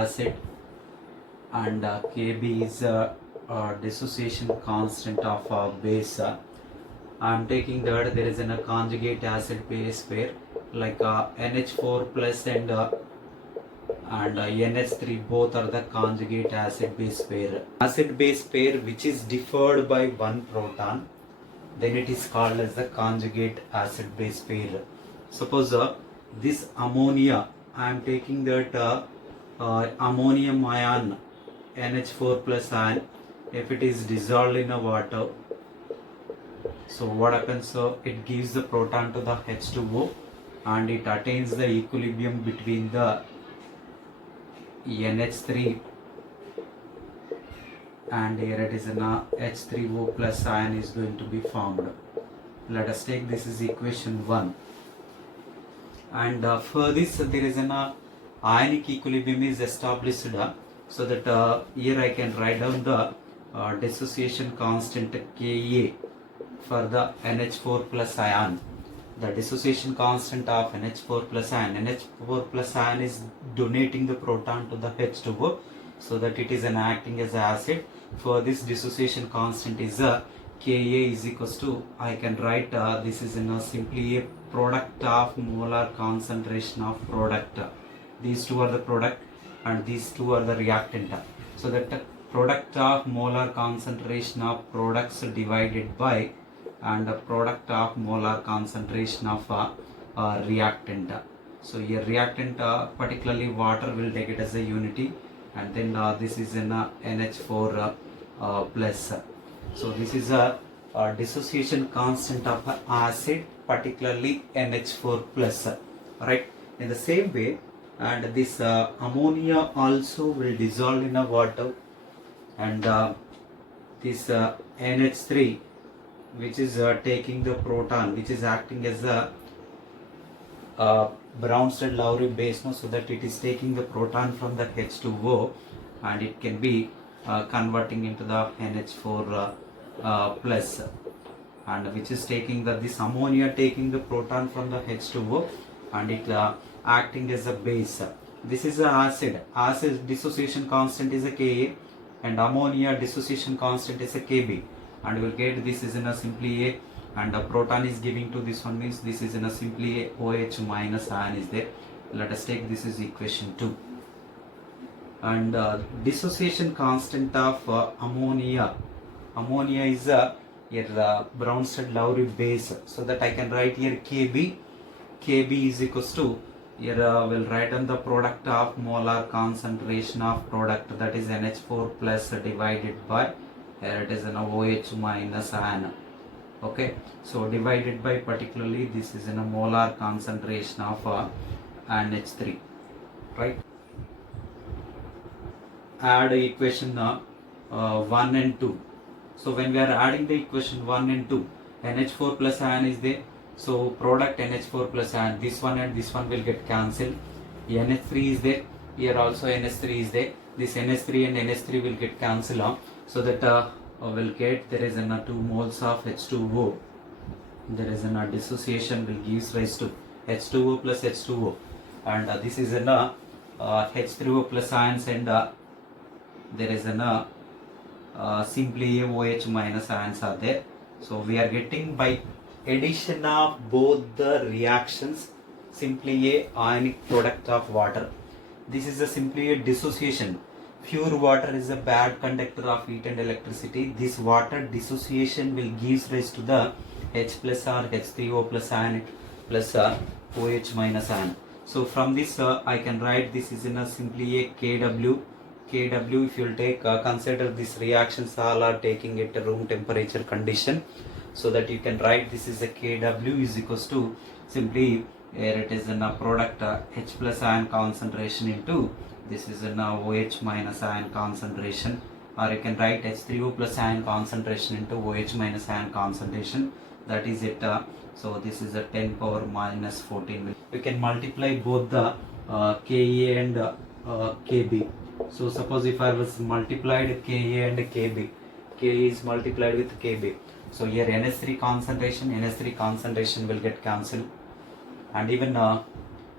acid, and Kb is dissociation constant of base. I am taking that there is a conjugate acid base pair like NH4 plus and NH3, both are the conjugate acid base pair. Acid base pair which is differed by one proton, then it is called as the conjugate acid base pair. Suppose this ammonia, I am taking that ammonium ion NH4 plus ion, if it is dissolved in a water, so what happens, it gives the proton to the H2O and it attains the equilibrium between the NH3 and here it is an H3O plus ion is going to be formed. Let us take this is equation 1, and for this there is an ionic equilibrium is established, so that here I can write down the dissociation constant Ka for the NH4 plus ion. The dissociation constant of NH4 plus ion. NH4 plus ion is donating the proton to the H2O, so that it is an acting as acid. For this dissociation constant is Ka is equals to, I can write this is in simply a product of molar concentration of product. These two are the product and these two are the reactant. So that product of molar concentration of products divided by and the product of molar concentration of reactant. So here reactant particularly water will take it as a unity, and then this is in NH4 plus. So this is a dissociation constant of acid, particularly NH4 plus, right? In the same way, and this ammonia also will dissolve in a water, and this NH3 which is taking the proton, which is acting as a Bronsted-Lowry base, no, so that it is taking the proton from the H2O and it can be converting into the NH4 plus, and which is taking this ammonia taking the proton from the H2O and it acting as a base. This is a acid. Acid dissociation constant is a Ka and ammonia dissociation constant is a Kb, and we will get this is in a simply A, and the proton is giving to this one means this is in a simply A OH minus ion is there. Let us take this is equation 2, and dissociation constant of ammonia is here Bronsted-Lowry base, so that I can write here Kb is equals to, here we'll write on the product of molar concentration of product, that is NH4 plus divided by, here it is an OH minus ion. Okay, so divided by particularly this is in a molar concentration of NH3, right? Add equation 1 and 2. So when we are adding the equation 1 and 2, NH4 plus ion is there, so product NH4 plus ion, this one and this one will get cancelled. NH3 is there, here also NH3 is there, this NH3 and NH3 will get cancelled, so that we'll get there is a 2 moles of H2O. There is a dissociation will gives rise to H2O plus H2O, and this is an H3O plus ions, and there is an simply OH minus ions are there. So we are getting by addition of both the reactions simply a ionic product of water. This is a simply a dissociation. Pure water is a bad conductor of heat and electricity. This water dissociation will gives rise to the H plus or H3O plus ion plus OH minus ion. So from this I can write this is in a simply a KW. KW, if you will take consider these reactions all are taking at a room temperature condition, so that you can write this is a KW is equals to simply here it is in a product H plus ion concentration into this is an OH minus ion concentration, or you can write H3O plus ion concentration into OH minus ion concentration, that is it. So this is a 10 power minus 14. We can multiply both the Ka and Kb. So suppose if I was multiplied Ka and Kb, Ka is multiplied with Kb. So here NH3 concentration will get cancelled, and even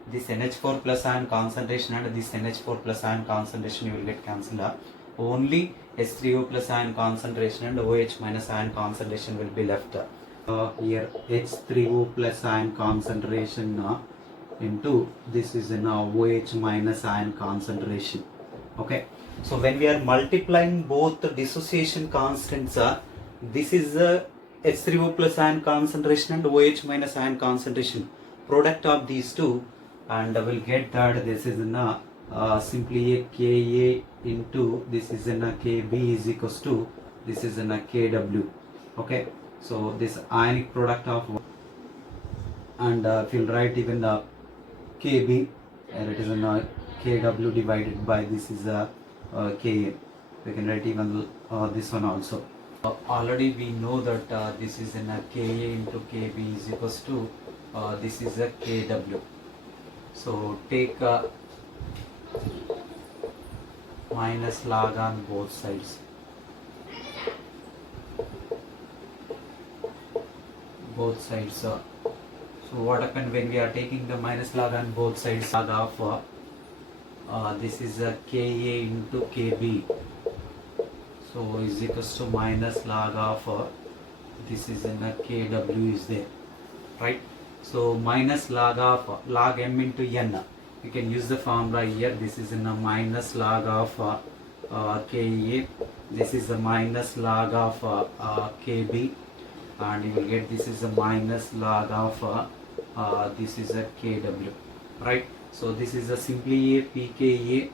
this NH4 plus ion concentration and this NH4 plus ion concentration you will get cancelled out. Only H3O plus ion concentration and OH minus ion concentration will be left. Here H3O plus ion concentration into this is an OH minus ion concentration. Okay, so when we are multiplying both the dissociation constants, this is the H3O plus ion concentration and OH minus ion concentration, product of these two, and we'll get that this is in simply a Ka into this is in a Kb is equals to this is in a Kw. Okay, so this ionic product of, and if you'll write even the Kb, and it is in a Kw divided by this is a Ka. We can write even this one also. Already we know that this is in a Ka into Kb is equals to this is a Kw. So take minus log on both sides. Both sides. So what happened when we are taking the minus log on both sides? Log of this is a Ka into Kb. So is equals to minus log of this is in a Kw is there, right? So minus log of log m into n. You can use the formula here. This is in a minus log of Ka. This is a minus log of Kb, and you will get this is a minus log of this is a Kw, right? So this is a simply a pKa,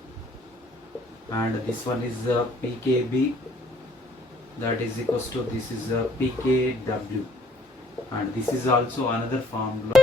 and this one is a pKb, that is equals to this is a pKw, and this is also another formula.